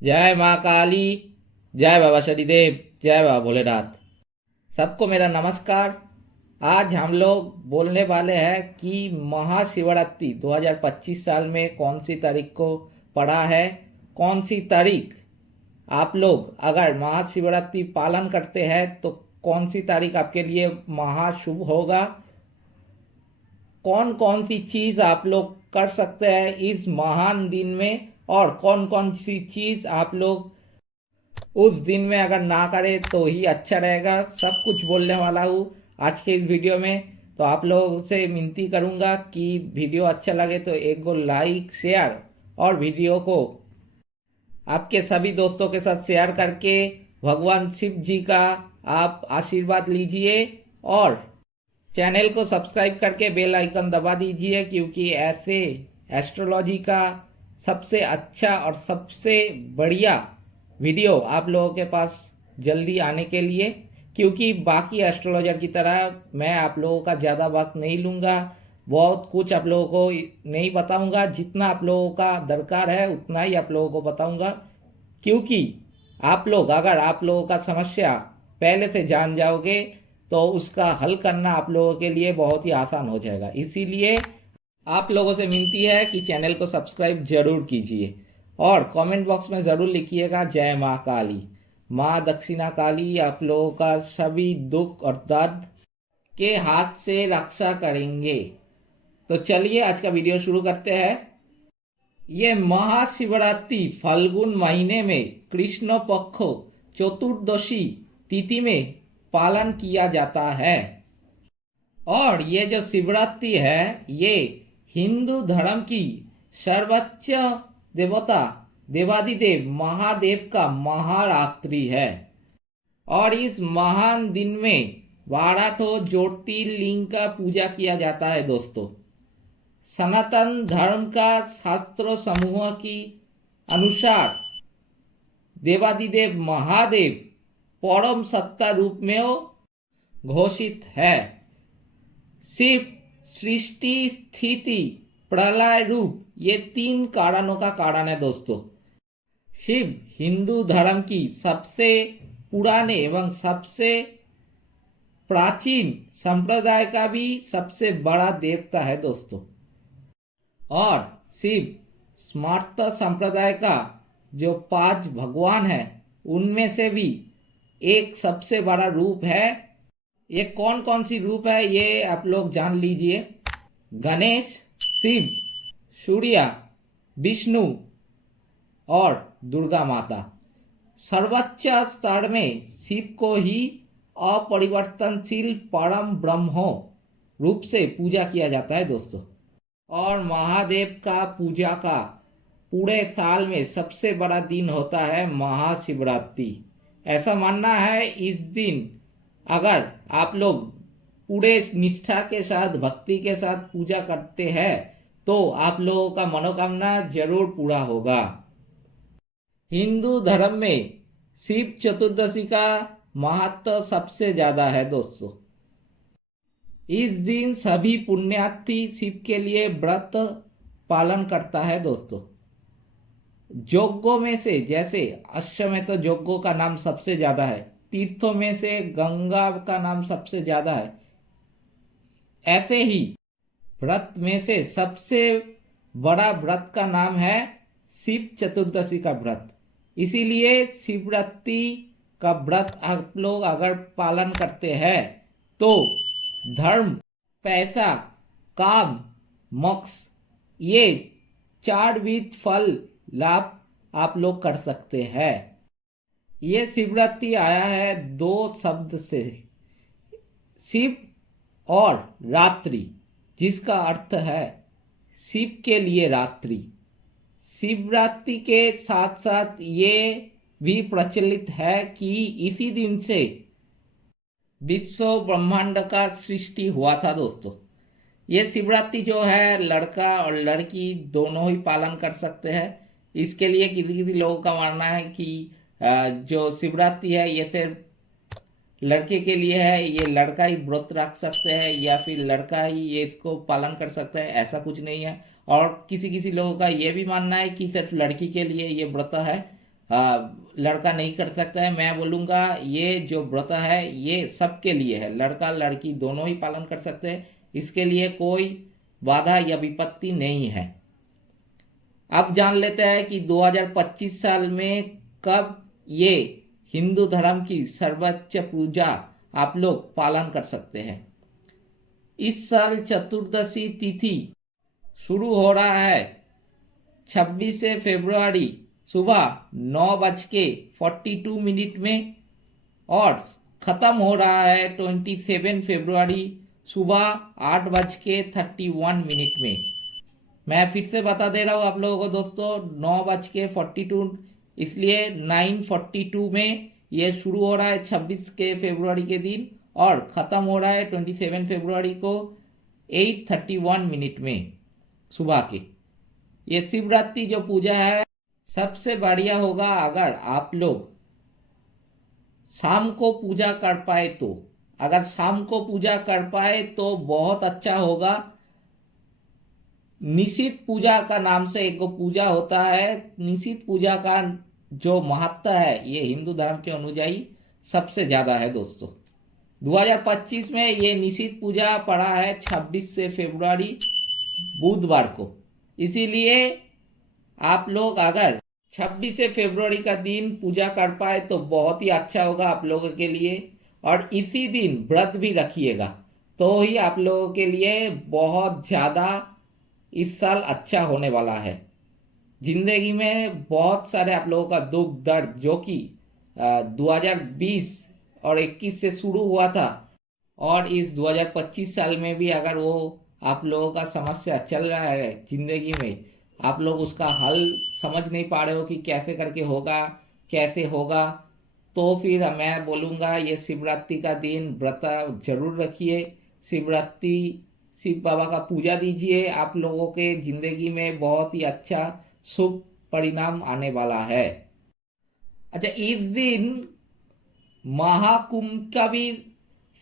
जय माँ काली। जय बाबा शनिदेव। जय बाबा भोलेनाथ। सबको मेरा नमस्कार। आज हम लोग बोलने वाले हैं कि महाशिवरात्रि 2025 साल में कौन सी तारीख को पड़ा है। कौन सी तारीख आप लोग अगर महाशिवरात्रि पालन करते हैं तो कौन सी तारीख आपके लिए महाशुभ होगा। कौन कौन सी चीज़ आप लोग कर सकते हैं इस महान दिन में, और कौन कौन सी चीज़ आप लोग उस दिन में अगर ना करे तो ही अच्छा रहेगा, सब कुछ बोलने वाला हूँ आज के इस वीडियो में। तो आप लोगों से विनती करूँगा कि वीडियो अच्छा लगे तो एक गो लाइक शेयर, और वीडियो को आपके सभी दोस्तों के साथ शेयर करके भगवान शिव जी का आप आशीर्वाद लीजिए, और चैनल को सब्सक्राइब करके बेल आइकन दबा दीजिए, क्योंकि ऐसे एस्ट्रोलॉजी का सबसे अच्छा और सबसे बढ़िया वीडियो आप लोगों के पास जल्दी आने के लिए, क्योंकि बाकी एस्ट्रोलॉजर की तरह मैं आप लोगों का ज़्यादा वक्त नहीं लूँगा, बहुत कुछ आप लोगों को नहीं बताऊँगा। जितना आप लोगों का दरकार है उतना ही आप लोगों को बताऊँगा, क्योंकि आप लोग अगर आप लोगों का समस्या पहले से जान जाओगे तो उसका हल करना आप लोगों के लिए बहुत ही आसान हो जाएगा। इसीलिए आप लोगों से विनती है कि चैनल को सब्सक्राइब जरूर कीजिए, और कमेंट बॉक्स में ज़रूर लिखिएगा जय माँ काली। माँ दक्षिणा काली आप लोगों का सभी दुख और दर्द के हाथ से रक्षा करेंगे। तो चलिए आज का वीडियो शुरू करते हैं। ये महाशिवरात्रि फाल्गुन महीने में कृष्ण पक्ष चतुर्दशी तिथि में पालन किया जाता है। और ये जो शिवरात्रि है ये हिंदू धर्म की सर्वोच्च देवता देवादिदेव महादेव का महारात्रि है। और इस महान दिन में 12 ज्योतिर्लिंग का पूजा किया जाता है दोस्तों। सनातन धर्म का शास्त्रों समूह की अनुसार देवादिदेव महादेव परम सत्ता रूप में घोषित है। शिव सृष्टि स्थिति प्रलय रूप ये 3 कारणों का कारण है दोस्तों। शिव हिंदू धर्म की सबसे पुराने एवं सबसे प्राचीन संप्रदाय का भी सबसे बड़ा देवता है दोस्तों। और शिव स्मार्त संप्रदाय का जो 5 भगवान है उनमें से भी एक सबसे बड़ा रूप है। ये कौन कौन सी रूप है ये आप लोग जान लीजिए। गणेश, शिव, सूर्य, विष्णु और दुर्गा माता। सर्वोच्च स्तर में शिव को ही अपरिवर्तनशील परम ब्रह्म रूप से पूजा किया जाता है दोस्तों। और महादेव का पूजा का पूरे साल में सबसे बड़ा दिन होता है महाशिवरात्रि। ऐसा मानना है इस दिन अगर आप लोग पूरे निष्ठा के साथ भक्ति के साथ पूजा करते हैं तो आप लोगों का मनोकामना जरूर पूरा होगा। हिंदू धर्म में शिव चतुर्दशी का महत्व सबसे ज्यादा है दोस्तों। इस दिन सभी पुण्यार्थी शिव के लिए व्रत पालन करता है दोस्तों। यज्ञों में से जैसे अश्वमेध तो यज्ञों का नाम सबसे ज्यादा है, तीर्थों में से गंगा का नाम सबसे ज्यादा है, ऐसे ही व्रत में से सबसे बड़ा व्रत का नाम है शिव चतुर्दशी का व्रत। इसीलिए शिवरात्रि का व्रत आप लोग अगर पालन करते हैं तो धर्म, पैसा, काम, मोक्ष ये 4 विध फल लाभ आप लोग कर सकते हैं। ये शिवरात्रि आया है 2 शब्द से, शिव और रात्रि, जिसका अर्थ है शिव के लिए रात्रि। शिवरात्रि के साथ साथ ये भी प्रचलित है कि इसी दिन से विश्व ब्रह्मांड का सृष्टि हुआ था दोस्तों। ये शिवरात्रि जो है लड़का और लड़की दोनों ही पालन कर सकते हैं। इसके लिए किसी किसी लोगों का मानना है कि जो शिवरात्रि है ये सिर्फ लड़के के लिए है, ये लड़का ही व्रत रख सकते हैं या फिर लड़का ही ये इसको पालन कर सकता है, ऐसा कुछ नहीं है। और किसी किसी लोगों का ये भी मानना है कि सिर्फ लड़की के लिए ये व्रत है। लड़का नहीं कर सकता है। मैं बोलूँगा ये जो व्रत है ये सबके लिए है, लड़का लड़की दोनों ही पालन कर सकते हैं, इसके लिए कोई बाधा या विपत्ति नहीं है। अब जान लेते हैं कि 2025 साल में कब ये हिंदू धर्म की सर्वोच्च पूजा आप लोग पालन कर सकते हैं। इस साल चतुर्दशी तिथि शुरू हो रहा है 26 फरवरी सुबह 9:42 में और ख़त्म हो रहा है 27 फरवरी सुबह 8:31 में। मैं फिर से बता दे रहा हूँ आप लोगों को दोस्तों, 9:42 इसलिए 9:42 में ये शुरू हो रहा है 26 के फरवरी के दिन और ख़त्म हो रहा है 27 फरवरी को 8:31 में सुबह के। ये शिवरात्रि जो पूजा है सबसे बढ़िया होगा अगर आप लोग शाम को पूजा कर पाए तो। अगर शाम को पूजा कर पाए तो बहुत अच्छा होगा। निशित पूजा का नाम से एक पूजा होता है, निशित पूजा का जो महत्व है ये हिंदू धर्म के अनुयायी सबसे ज़्यादा है दोस्तों। 2025 में ये निशित पूजा पड़ा है 26 से फरवरी बुधवार को, इसीलिए आप लोग अगर 26 फरवरी का दिन पूजा कर पाए तो बहुत ही अच्छा होगा आप लोगों के लिए। और इसी दिन व्रत भी रखिएगा तो ही आप लोगों के लिए बहुत ज़्यादा इस साल अच्छा होने वाला है। जिंदगी में बहुत सारे आप लोगों का दुख दर्द जो कि 2020 और 21 से शुरू हुआ था और इस 2025 साल में भी अगर वो आप लोगों का समस्या चल रहा है जिंदगी में, आप लोग उसका हल समझ नहीं पा रहे हो कि कैसे करके होगा कैसे होगा, तो फिर मैं बोलूँगा ये शिवरात्रि का दिन व्रत जरूर रखिए। शिवरात्रि शिव बाबा का पूजा दीजिए, आप लोगों के जिंदगी में बहुत ही अच्छा शुभ परिणाम आने वाला है। अच्छा, इस दिन महाकुंभ का भी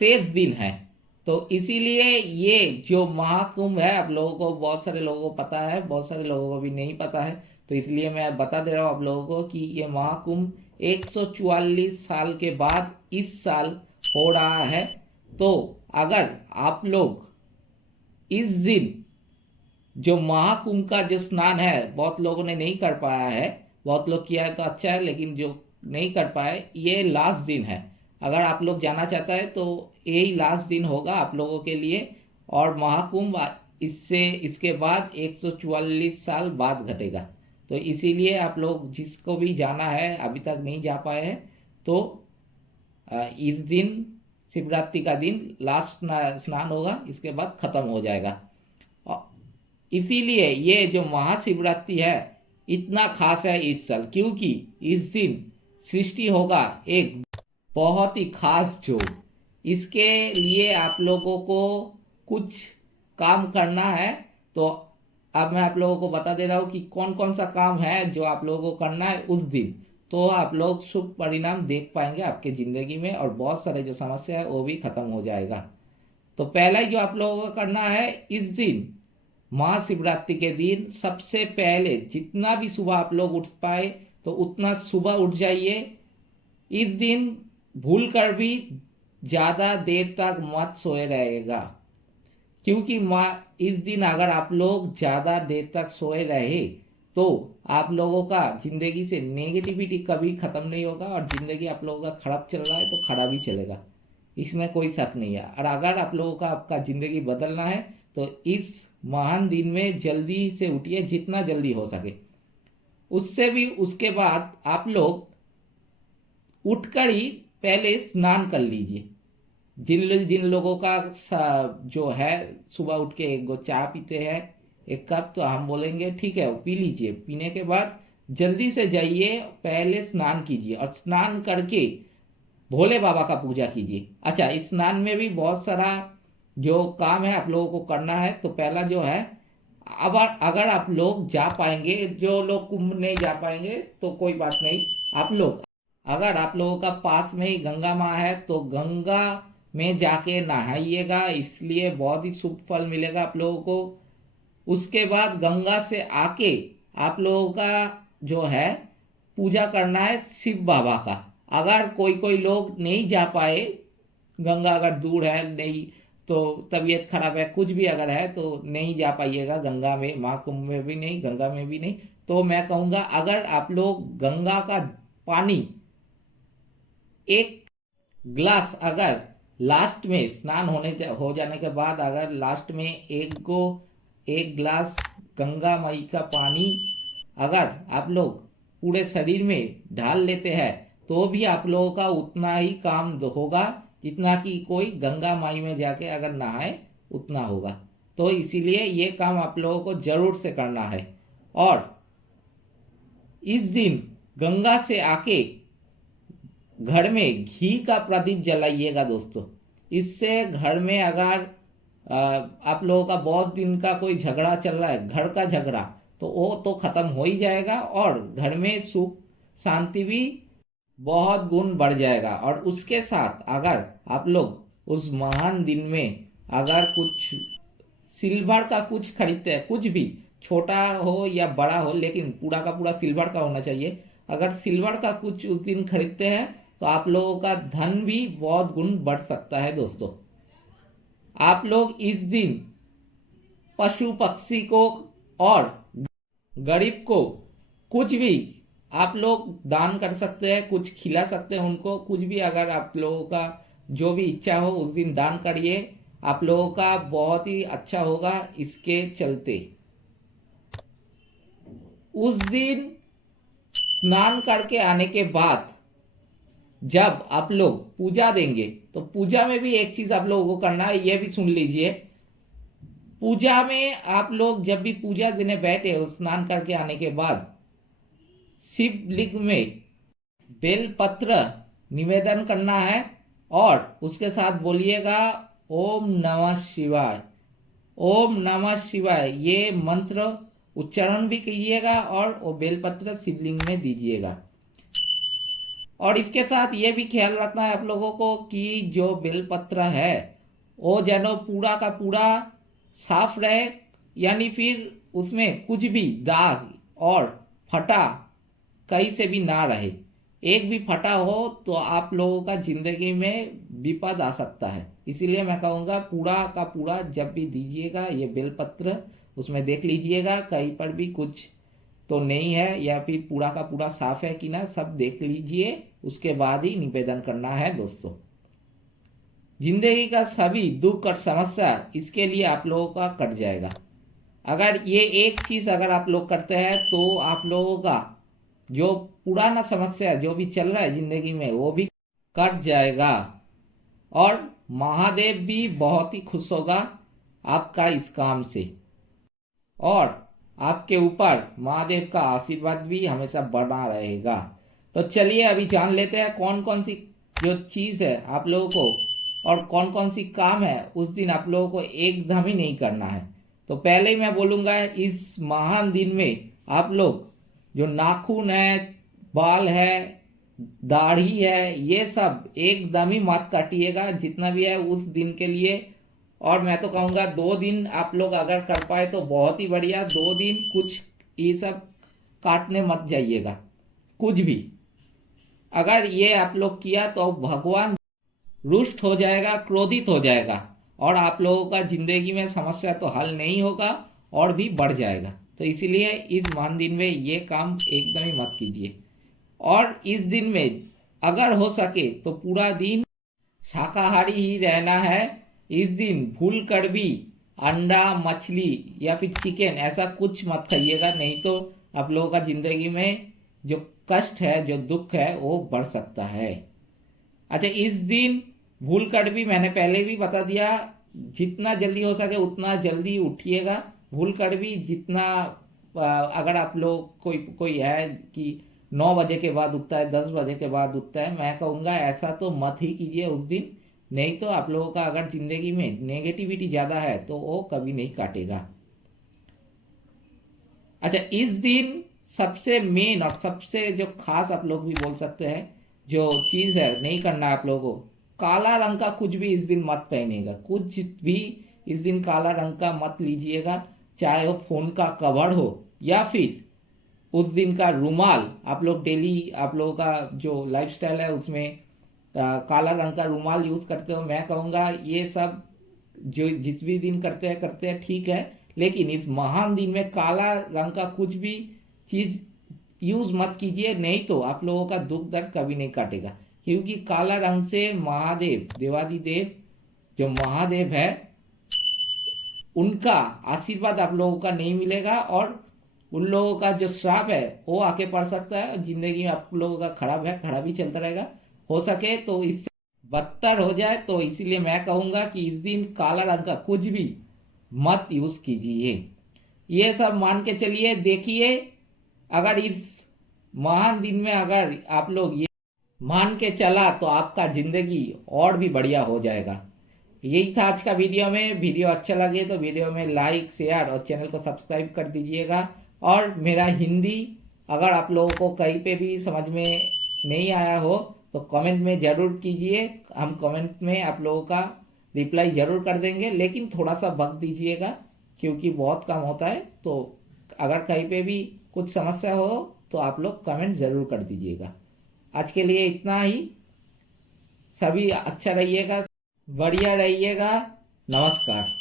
शेष दिन है, तो इसीलिए ये जो महाकुंभ है आप लोगों को, बहुत सारे लोगों को पता है, बहुत सारे लोगों को भी नहीं पता है, तो इसलिए मैं बता दे रहा हूँ आप लोगों को कि ये महाकुंभ 144 साल के बाद इस साल हो रहा है। तो अगर आप लोग इस दिन जो महाकुंभ का जो स्नान है, बहुत लोगों ने नहीं कर पाया है, बहुत लोग किया है तो अच्छा है, लेकिन जो नहीं कर पाए ये लास्ट दिन है। अगर आप लोग जाना चाहता है तो यही लास्ट दिन होगा आप लोगों के लिए। और महाकुंभ इससे इसके बाद 144 साल बाद घटेगा, तो इसीलिए आप लोग जिसको भी जाना है अभी तक नहीं जा पाए हैं तो इस दिन शिवरात्रि का दिन लास्ट स्नान होगा, इसके बाद खत्म हो जाएगा। इसीलिए ये जो महाशिवरात्रि है इतना खास है इस साल, क्योंकि इस दिन सृष्टि होगा एक बहुत ही खास योग। इसके लिए आप लोगों को कुछ काम करना है, तो अब मैं आप लोगों को बता दे रहा हूँ कि कौन कौन सा काम है जो आप लोगों को करना है उस दिन, तो आप लोग शुभ परिणाम देख पाएंगे आपके ज़िंदगी में और बहुत सारे जो समस्या है वो भी खत्म हो जाएगा। तो पहला ही जो आप लोगों को करना है, इस दिन महाशिवरात्रि के दिन सबसे पहले जितना भी सुबह आप लोग उठ पाए तो उतना सुबह उठ जाइए। इस दिन भूल कर भी ज़्यादा देर तक मत सोए रहेगा, क्योंकि इस दिन अगर आप लोग ज़्यादा देर तक सोए रहे तो आप लोगों का जिंदगी से नेगेटिविटी कभी ख़त्म नहीं होगा और ज़िंदगी आप लोगों का खराब चल रहा है तो खराब ही चलेगा, इसमें कोई शक नहीं है। और अगर आप लोगों का आपका ज़िंदगी बदलना है तो इस महान दिन में जल्दी से उठिए, जितना जल्दी हो सके। उससे भी उसके बाद आप लोग उठकर ही पहले स्नान कर लीजिए। जिन लोगों का जो है सुबह उठ के एक चाय पीते हैं 1 कप, तो हम बोलेंगे ठीक है वो पी लीजिए। पीने के बाद जल्दी से जाइए पहले स्नान कीजिए और स्नान करके भोले बाबा का पूजा कीजिए। अच्छा, इस स्नान में भी बहुत सारा जो काम है आप लोगों को करना है। तो पहला जो है, अब अगर आप लोग जा पाएंगे, जो लोग कुंभ नहीं जा पाएंगे तो कोई बात नहीं, आप लोग अगर आप लोगों का पास में ही गंगा माँ है तो गंगा में जाके नहाइएगा, इसलिए बहुत ही शुभ फल मिलेगा आप लोगों को। उसके बाद गंगा से आके आप लोगों का जो है पूजा करना है शिव बाबा का। अगर कोई कोई लोग नहीं जा पाए, गंगा अगर दूर है, नहीं तो तबीयत खराब है, कुछ भी अगर है तो नहीं जा पाइएगा गंगा में, महाकुंभ में भी नहीं, गंगा में भी नहीं, तो मैं कहूँगा अगर आप लोग गंगा का पानी एक ग्लास, अगर लास्ट में स्नान हो जाने के बाद अगर लास्ट में एक ग्लास गंगा मई का पानी अगर आप लोग पूरे शरीर में ढाल लेते हैं तो भी आप लोगों का उतना ही काम होगा जितना कि कोई गंगा माई में जाके अगर नहाए उतना होगा। तो इसीलिए ये काम आप लोगों को जरूर से करना है। और इस दिन गंगा से आके घर में घी का प्रदीप जलाइएगा दोस्तों। इससे घर में अगर आप लोगों का बहुत दिन का कोई झगड़ा चल रहा है, घर का झगड़ा, तो वो तो खत्म हो ही जाएगा और घर में सुख शांति भी बहुत गुण बढ़ जाएगा। और उसके साथ अगर आप लोग उस महान दिन में अगर कुछ सिल्वर का कुछ खरीदते हैं, कुछ भी छोटा हो या बड़ा हो, लेकिन पूरा का पूरा सिल्वर का होना चाहिए, अगर सिल्वर का कुछ उस दिन खरीदते हैं तो आप लोगों का धन भी बहुत गुण बढ़ सकता है दोस्तों। आप लोग इस दिन पशु पक्षी को और गरीब को कुछ भी आप लोग दान कर सकते हैं, कुछ खिला सकते हैं उनको, कुछ भी अगर आप लोगों का जो भी इच्छा हो उस दिन दान करिए, आप लोगों का बहुत ही अच्छा होगा। इसके चलते उस दिन स्नान करके आने के बाद जब आप लोग पूजा देंगे तो पूजा में भी एक चीज आप लोगों को करना है, यह भी सुन लीजिए। पूजा में आप लोग जब भी पूजा देने बैठे स्नान करके आने के बाद शिवलिंग में बेलपत्र निवेदन करना है और उसके साथ बोलिएगा ओम नमः शिवाय, ओम नमः शिवाय, ये मंत्र उच्चारण भी कीजिएगा और वो बेलपत्र शिवलिंग में दीजिएगा। और इसके साथ ये भी ख्याल रखना है आप लोगों को कि जो बेलपत्र है वो जानो पूरा का पूरा साफ रहे, यानी फिर उसमें कुछ भी दाग और फटा कहीं से भी ना रहे। एक भी फटा हो तो आप लोगों का जिंदगी में विपद आ सकता है। इसीलिए मैं कहूँगा पूरा का पूरा जब भी दीजिएगा ये बेलपत्र, उसमें देख लीजिएगा कहीं पर भी कुछ तो नहीं है या फिर पूरा का पूरा साफ है कि ना, सब देख लीजिए, उसके बाद ही निवेदन करना है दोस्तों। जिंदगी का सभी दुख और समस्या इसके लिए आप लोगों का कट जाएगा। अगर ये एक चीज अगर आप लोग करते हैं तो आप लोगों का जो पुराना समस्या जो भी चल रहा है जिंदगी में वो भी कट जाएगा और महादेव भी बहुत ही खुश होगा आपका इस काम से और आपके ऊपर महादेव का आशीर्वाद भी हमेशा बना रहेगा। तो चलिए अभी जान लेते हैं कौन कौन सी जो चीज़ है आप लोगों को और कौन कौन सी काम है उस दिन आप लोगों को एकदम ही नहीं करना है। तो पहले ही मैं बोलूँगा इस महान दिन में आप लोग जो नाखून है, बाल है, दाढ़ी है, ये सब एकदम ही मत काटिएगा जितना भी है उस दिन के लिए। और मैं तो कहूँगा 2 दिन आप लोग अगर कर पाए तो बहुत ही बढ़िया, 2 दिन कुछ ये सब काटने मत जाइएगा कुछ भी। अगर ये आप लोग किया तो भगवान रुष्ट हो जाएगा, क्रोधित हो जाएगा और आप लोगों का जिंदगी में समस्या तो हल नहीं होगा और भी बढ़ जाएगा। तो इसीलिए इस महान दिन में ये काम एकदम ही मत कीजिए। और इस दिन में अगर हो सके तो पूरा दिन शाकाहारी ही रहना है। इस दिन भूल कर भी अंडा, मछली या फिर चिकन ऐसा कुछ मत खाइएगा, नहीं तो आप लोगों का जिंदगी में जो कष्ट है, जो दुख है वो बढ़ सकता है। अच्छा, इस दिन भूल कर भी मैंने पहले भी बता दिया, जितना जल्दी हो सके उतना जल्दी उठिएगा। भूल कर भी जितना अगर आप लोग कोई है कि 9 बजे के बाद उठता है, 10 बजे के बाद उठता है, मैं कहूँगा ऐसा तो मत ही कीजिए उस दिन, नहीं तो आप लोगों का अगर जिंदगी में नेगेटिविटी ज़्यादा है तो वो कभी नहीं काटेगा। अच्छा, इस दिन सबसे मेन और सबसे जो खास आप लोग भी बोल सकते हैं जो चीज़ है नहीं करना है आप लोगों को, काला रंग का कुछ भी इस दिन मत पहनिएगा, कुछ भी इस दिन काला रंग का मत लीजिएगा, चाहे वो फोन का कवर हो या फिर उस दिन का रुमाल, आप लोग डेली आप लोगों का जो लाइफस्टाइल है उसमें काला रंग का रुमाल यूज़ करते हो, मैं कहूँगा ये सब जो जिस भी दिन करते हैं ठीक है, लेकिन इस महान दिन में काला रंग का कुछ भी चीज़ यूज़ मत कीजिए, नहीं तो आप लोगों का दुख दर्द कभी नहीं काटेगा। क्योंकि काला रंग से महादेव, देवादिदेव जो महादेव है, उनका आशीर्वाद आप लोगों का नहीं मिलेगा और उन लोगों का जो श्राप है वो आके पड़ सकता है और जिंदगी में आप लोगों का खराब ही चलता रहेगा। हो सके तो इससे बदतर हो जाए, तो इसीलिए मैं कहूँगा कि इस दिन काला रंग का कुछ भी मत यूज़ कीजिए। ये सब मान के चलिए, देखिए अगर इस महान दिन में अगर आप लोग ये मान के चला तो आपका ज़िंदगी और भी बढ़िया हो जाएगा। यही था आज का वीडियो में। वीडियो अच्छा लगे तो वीडियो में लाइक शेयर और चैनल को सब्सक्राइब कर दीजिएगा। और मेरा हिंदी अगर आप लोगों को कहीं पे भी समझ में नहीं आया हो तो कमेंट में ज़रूर कीजिए, हम कमेंट में आप लोगों का रिप्लाई ज़रूर कर देंगे, लेकिन थोड़ा सा वक्त दीजिएगा क्योंकि बहुत काम होता है। तो अगर कहीं पे भी कुछ समस्या हो तो आप लोग कमेंट ज़रूर कर दीजिएगा। आज के लिए इतना ही। सभी अच्छा रहिएगा, बढ़िया रहिएगा। नमस्कार।